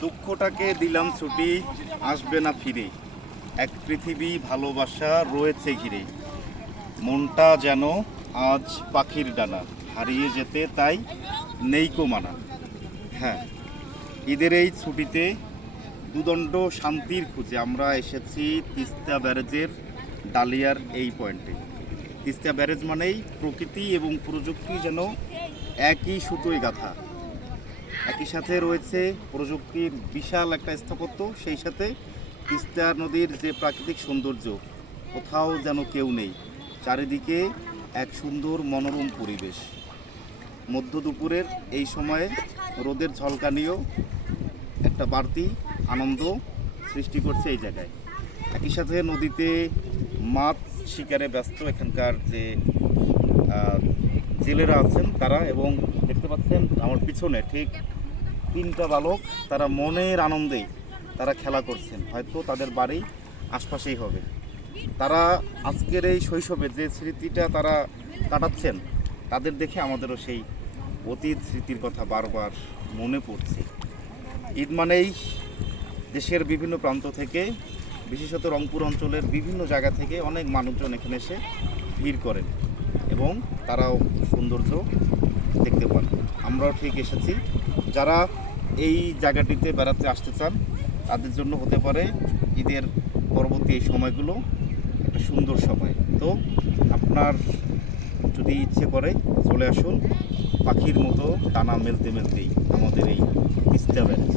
দুঃখটাকে দিলাম ছুটি, আসবে না ফিরে। এক পৃথিবী ভালোবাসা রয়েছে ঘিরে। মনটা যেন আজ পাখির ডানা, হারিয়ে যেতে তাই নেইকো মানা। হ্যাঁ, ঈদের এই ছুটিতে দুদণ্ড শান্তির খুঁজে আমরা এসেছি তিস্তা ব্যারেজের ডালিয়ার এই পয়েন্টে। তিস্তা ব্যারেজ মানেই প্রকৃতি এবং প্রযুক্তি যেন একই সুতোয় গাঁথা। একই সাথে রয়েছে প্রযুক্তির বিশাল একটা স্থাপত্য, সেই সাথে তিস্তা নদীর যে প্রাকৃতিক সৌন্দর্য, কোথাও যেন কেউ নেই। চারিদিকে এক সুন্দর মনোরম পরিবেশ। মধ্য দুপুরের এই সময়ে রোদের ঝলকানিও একটা বাড়তি আনন্দ সৃষ্টি করছে এই জায়গায়। একই সাথে নদীতে মাছ শিকারে ব্যস্ত এখানকার যে জেলেরা আছেন তারা, এবং দেখতে পাচ্ছেন আমার পিছনে ঠিক 3টা বালক, তারা মনের আনন্দেই তারা খেলা করছেন। হয়তো তাদের বাড়ি আশপাশেই হবে। তারা আজকের এই শৈশবে যে স্মৃতিটা তারা কাটাচ্ছেন, তাদের দেখে আমাদেরও সেই অতীত স্মৃতির কথা বারবার মনে পড়ছে। ঈদ মানেই দেশের বিভিন্ন প্রান্ত থেকে, বিশেষত রংপুর অঞ্চলের বিভিন্ন জায়গা থেকে অনেক মানুষজন এখানে এসে ভিড় করেন এবং তারাও সৌন্দর্য দেখতে পান। আমরাও ঠিক এসেছি। যারা এই জায়গাটিতে বেড়াতে আসতে চান তাদের জন্য হতে পারে ঈদের পরবর্তী এই সময়গুলো একটা সুন্দর সময়। তো আপনার যদি ইচ্ছে করে চলে আসুন, পাখির মতো ডানা মেলতে মেলতেই আমাদের এই তিস্তা ব্যারেজ।